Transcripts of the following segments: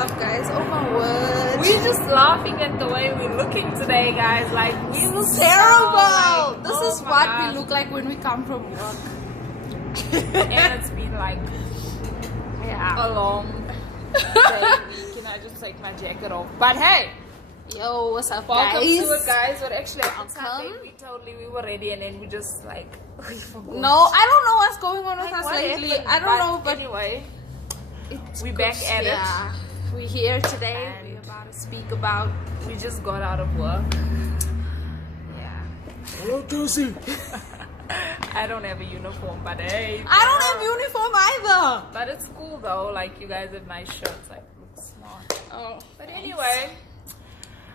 up, guys? Oh my word. We're just laughing at the way we're looking today, guys. Like, we look terrible. So, This is what we look like when we come from work. And it's been like Yeah. a long day. Can I just take my jacket off? But hey, Yo, what's up, welcome guys? to it, guys. We're actually on Welcome. Sunday. We were ready, and then we just like we forgot. No, I don't know what's going on with Like, us what lately. happened? I don't know, but anyway, it's we good. back at it. Yeah. We're here today. And We're about to speak about. we just got out of work. Yeah. Hello, Josie. I don't have a uniform, but hey, I don't have uniform either. but it's cool though. Like, you guys have nice shirts. Like, look smart. Oh, But anyway,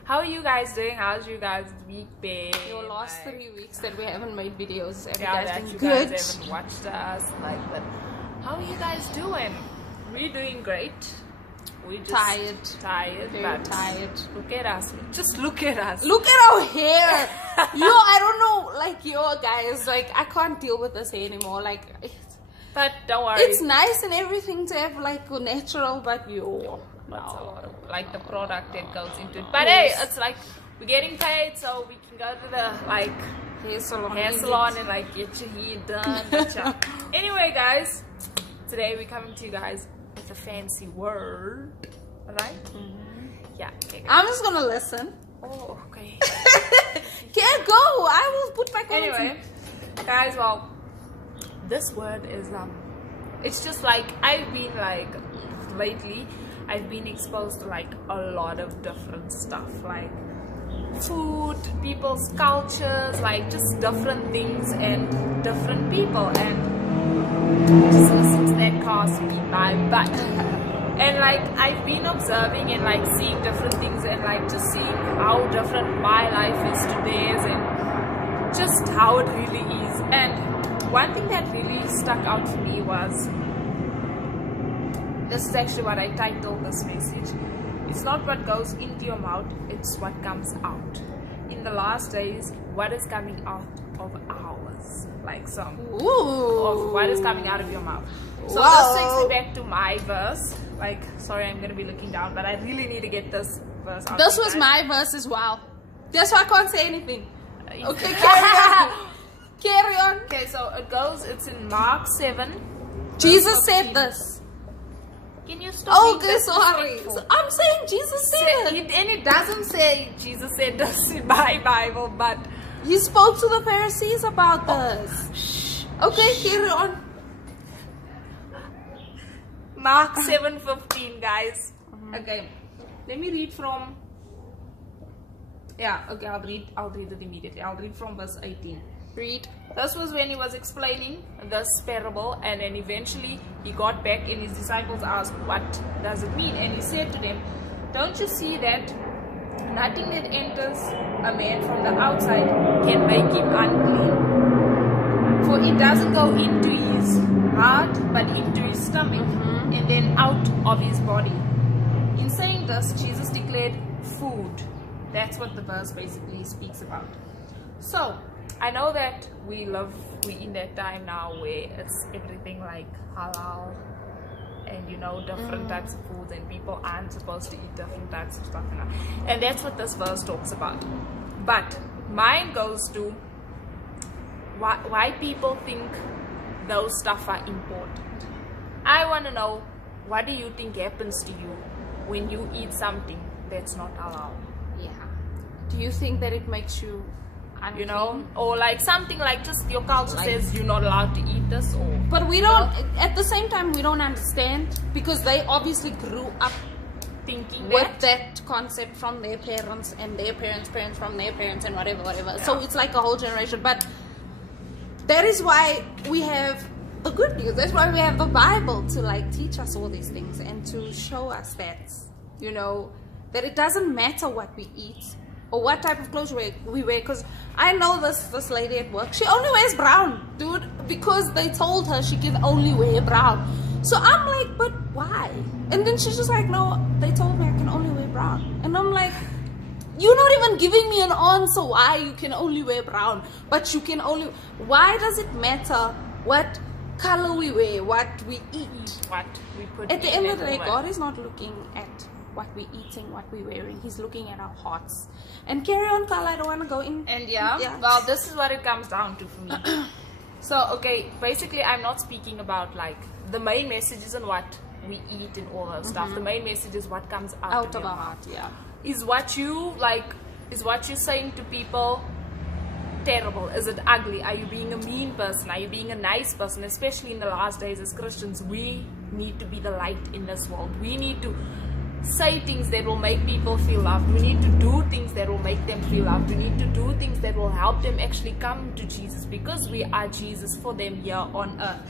how are you guys doing? How's you guys' week been? your last Like, 3 weeks that we haven't made videos, have yeah, you guys that been you good? guys haven't watched us. Like, but how are you guys doing? We're doing great. We just Tired. Very but tired. Look at us. Just look at us. Look at our hair. Yo, I don't know, like, yo, guys, like, I can't deal with this hair anymore. Like, But don't worry. it's nice and everything to have, like, natural, but yo, That's a no. lot of, like, the product that goes into it. But hey, it's like we're getting paid, so we can go to the like Hair salon. hair salon and like get your hair done. Get your... Anyway, guys, today we're coming to you guys with a fancy word, right? Yeah. Okay, guys. I'm just gonna listen. Oh, okay. Can't go. I will put my comments Anyway, guys, well, this word is it's just like I've been like lately I've been exposed to like a lot of different stuff, like food, people's cultures, like just different things and different people, and just listen to that car speed by. But and like I've been observing and like seeing different things and like just seeing how different my life is to theirs and just how it really is. And one thing that really stuck out for me was, this is actually what I titled this message. It's not what goes into your mouth, it's what comes out. In the last days, what is coming out of ours? Like some Ooh. of what is coming out of your mouth. So Wow. this takes me back to my verse. Like, sorry, I'm gonna be looking down, but I really need to get this verse out. This to you was guys. my verse as well. That's why I can't say anything. Okay, carry on. Carry on. Okay, so it goes, it's in Mark 7. Jesus verse said 15. this. Can you stop being Okay, sorry. disrespectful? I'm saying Jesus said it. And it doesn't say Jesus said this in my Bible, but He spoke to the Pharisees about this. Okay, carry on. Mark 7:15, guys. Okay, let me read from. Yeah, okay, I'll read it immediately. I'll read from verse 18. Read. This was when he was explaining this parable, and then eventually he got back and his disciples asked, what does it mean? And he said to them, don't you see that nothing that enters a man from the outside can make him unclean? For it doesn't go into his heart, but into his stomach, and then out of his body. In saying this, Jesus declared food. That's what the verse basically speaks about. So, I know that we're in that time now where it's everything like halal and different types of foods, and people aren't supposed to eat different types of stuff, and that's what this verse talks about. But mine goes to why people think those stuff are important. I want to know, what do you think happens to you when you eat something that's not halal? Yeah. Do you think that it makes you unclean? Or like something like just your culture says you're not allowed to eat this, or But we don't, at the same time, we don't understand, because they obviously grew up thinking with that. that concept from their parents and their parents' parents from their parents and whatever. So Yeah. it's like a whole generation. But that is why we have the good news. That's why we have the Bible to like teach us all these things and to show us that, that it doesn't matter what we eat or what type of clothes we wear. Because I know this lady at work, she only wears brown, dude, because they told her she can only wear brown. So I'm like, but why? And then she's just like, no, they told me I can only wear brown. And I'm like, you're not even giving me an answer why you can only wear brown, but you can only, why does it matter what color we wear, what we eat? What we put At the in end of the day, and God is not looking at what we're eating, what we're wearing. He's looking at our hearts. And carry on, Carla. I don't want to go in. And well, this is what it comes down to for me. So, okay, basically I'm not speaking about like the main message isn't what we eat and all that stuff. The main message is what comes out of our your heart. Yeah. Is what you're saying to people terrible? Is it ugly? Are you being a mean person? Are you being a nice person? Especially in the last days as Christians, we need to be the light in this world. We need to say things that will make people feel loved. We need to do things that will make them feel loved. We need to do things that will help them actually come to Jesus, because we are Jesus for them here on earth.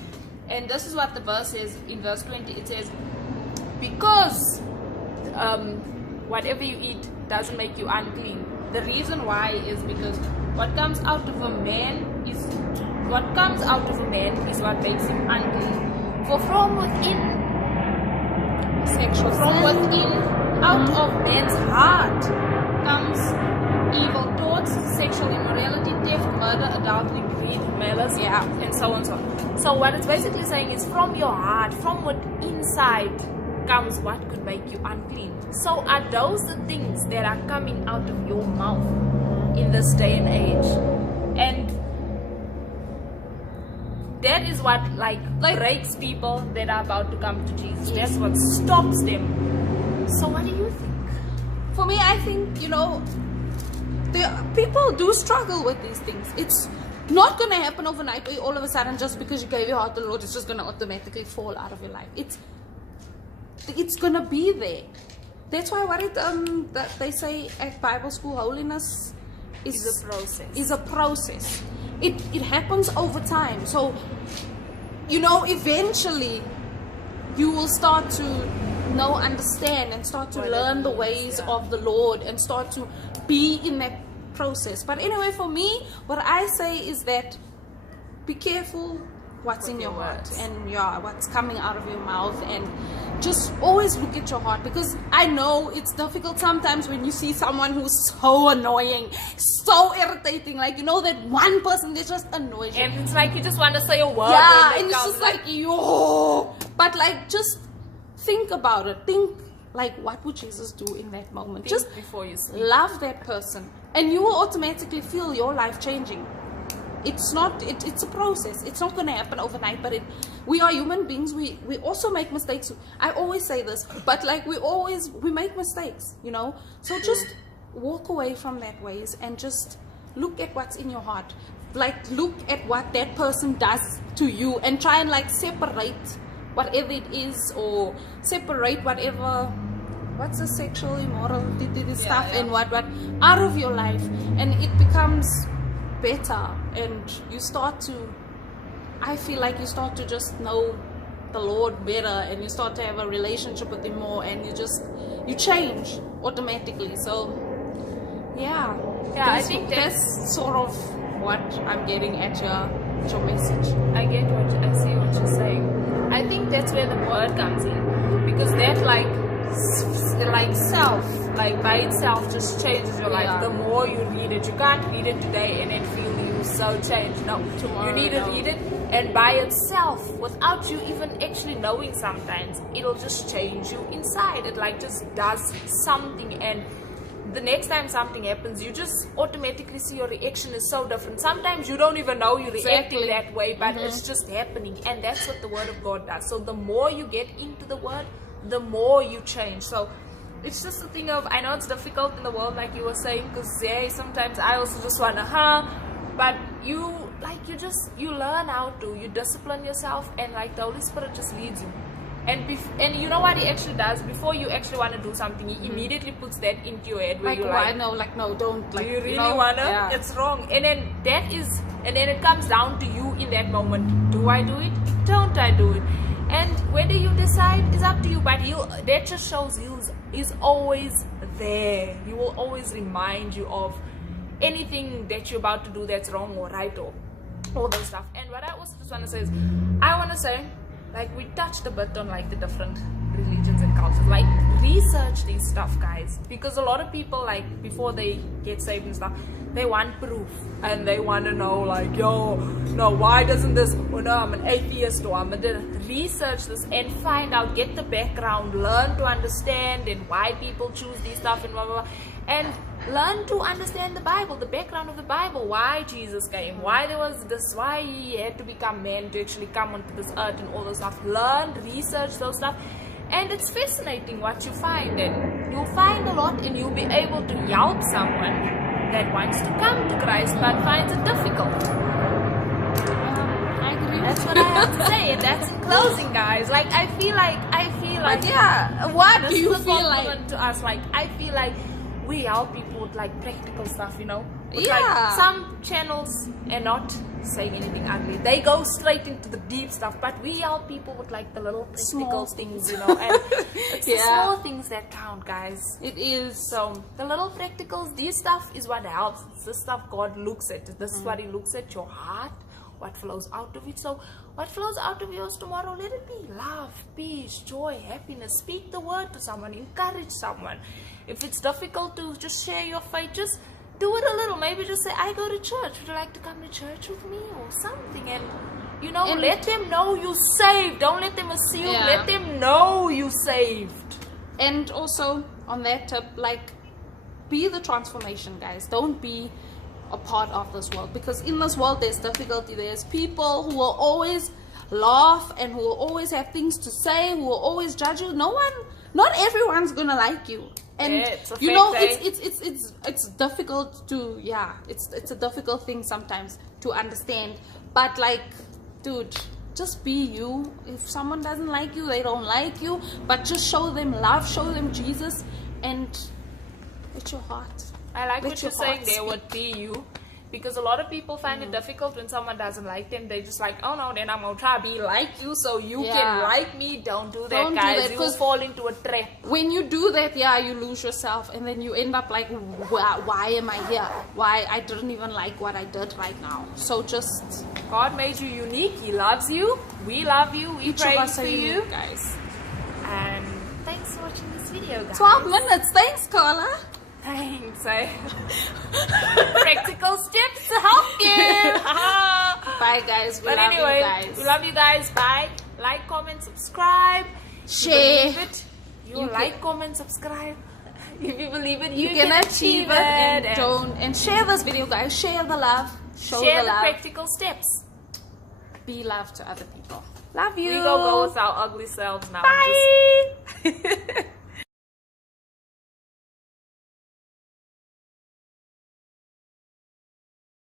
And this is what the verse says in verse 20. It says, because whatever you eat doesn't make you unclean. The reason why is because what comes out of a man is what makes him unclean. For from within, out of man's heart comes evil thoughts, sexual immorality, theft, murder, adultery, greed, malice, and so on and so on. So what it's basically saying is, from your heart, from what inside comes what could make you unclean. So are those the things that are coming out of your mouth in this day and age? And that is what like breaks people that are about to come to Jesus. That's what stops them. So what do you think? For me, I think, people do struggle with these things. It's not going to happen overnight, or all of a sudden, just because you gave your heart to the Lord, it's just going to automatically fall out of your life. It's going to be there. That's why that they say at Bible school, holiness is a process. It happens over time. So, eventually you will start to understand and start to learn the ways of the Lord and start to be in that process. But anyway, for me, what I say is that be careful what's in your heart and what's coming out of your mouth, and just always look at your heart, because I know it's difficult sometimes when you see someone who's so annoying, so irritating, like that one person that just annoys you, and it's like you just want to say a word, and it's just like but like just think about it. Think like, what would Jesus do in that moment? Just before you sleep, love that person, and you will automatically feel your life changing. It's a process. It's not going to happen overnight, but we are human beings. We also make mistakes. I always say this, but like we make mistakes, So just walk away from that ways and just look at what's in your heart. Like, look at what that person does to you and try and like separate whatever it is, or separate what's the sexual immorality stuff and what out of your life, and it becomes better, and I feel like you start to just know the Lord better, and you start to have a relationship with Him more, and you change automatically. So I think that's sort of what I'm getting at your message. I see what you're saying. I think that's where the word comes in, because that by itself just changes your life. The more you read it, you can't read it today and then feel you so changed. No, tomorrow, you need to read it, and by itself, without you even actually knowing, sometimes it'll just change you inside. It like just does something, and the next time something happens, you just automatically see your reaction is so different. Sometimes you don't even know you're reacting that way, but it's just happening, and that's what the Word of God does. So the more you get into the Word, the more you change. So it's just a thing of, I know it's difficult in the world, like you were saying, because sometimes I also just want to but you learn how to, you discipline yourself, and like the Holy Spirit just leads you. And you know what He actually does? Before you actually want to do something, He immediately puts that into your head, where you're like, no, don't. Do you really want to? Yeah. It's wrong. And then it comes down to you in that moment. Do I do it? Don't I do it? And whether you decide is up to you, but that just shows He's always there. He will always remind you of anything that you're about to do that's wrong or right, or all those stuff. And what I also just want to say is, like, we touched a bit on like the different religions and cultures. Like, research these stuff, guys, because a lot of people, like, before they get saved and stuff, they want proof and they want to know, like, yo, no, why doesn't this, oh no, I'm an atheist, or I'm a research this and find out, get the background, learn to understand and why people choose these stuff and blah blah blah, and learn to understand the Bible, the background of the Bible, why Jesus came, why there was this, why he had to become man to actually come onto this earth and all this stuff. Learn, research those stuff, and it's fascinating what you find, and you'll find a lot, and you'll be able to help someone that wants to come to Christ but finds it difficult. I agree. That's what I have to say, and that's in closing, guys. Like, I feel like But yeah, what this do you is a feel compliment like? to us. Like, I feel like we help people with like practical stuff, you know. With, Yeah. like, some channels are not saying anything ugly. They go straight into the deep stuff, but we help people with like the little practical Small things, you know. And it's the Yeah. small things that count, guys. It is. So the little practicals, this stuff is what helps. It's this stuff God looks at. This is what He looks at, your heart, what flows out of it. So what flows out of yours tomorrow, let it be love, peace, joy, happiness. Speak the word to someone, encourage someone. If it's difficult to just share your faith, just do it a little. Maybe just say, I go to church, would you like to come to church with me, or something? And you know, And let them know you saved. Don't let them assume. Yeah. Let them know you saved. And also on that tip, like, be the transformation, guys. Don't be a part of this world, because in this world there's difficulty. There's people who will always laugh and who will always have things to say, who will always judge you. Not everyone's gonna like you. And Yeah, it's a you know, fact, it's difficult to, yeah, it's a difficult thing sometimes to understand. But like, dude, just be you. If someone doesn't like you, they don't like you, but just show them love, show them Jesus, and with your heart. I like Let what you're your saying heart there speak. would be you, because a lot of people find it difficult when someone doesn't like them. They just like, oh no, then I'm gonna try to be like you so you can Yeah. like me. Don't do that, Don't do guys. that, You 'cause fall into a trap. When you do that, yeah, you lose yourself, and then you end up like, why am I here? Why I didn't even like what I did right now. So just God made you unique. He loves you. We love you. We each of pray us for are you. unique, guys. And thanks for watching this video, guys. 12 minutes. Thanks, Carla. Thanks. Practical steps to help you. Bye, guys. We But love anyway, you guys. we love you guys. Bye. Like, comment, subscribe. Share. If you believe it, you You like, can- comment, subscribe. If you believe it, You can achieve it, and don't, and share this video, guys. Share the love. Show share the the love. practical steps. Be love to other people. Love you. We go with our ugly selves now. Bye.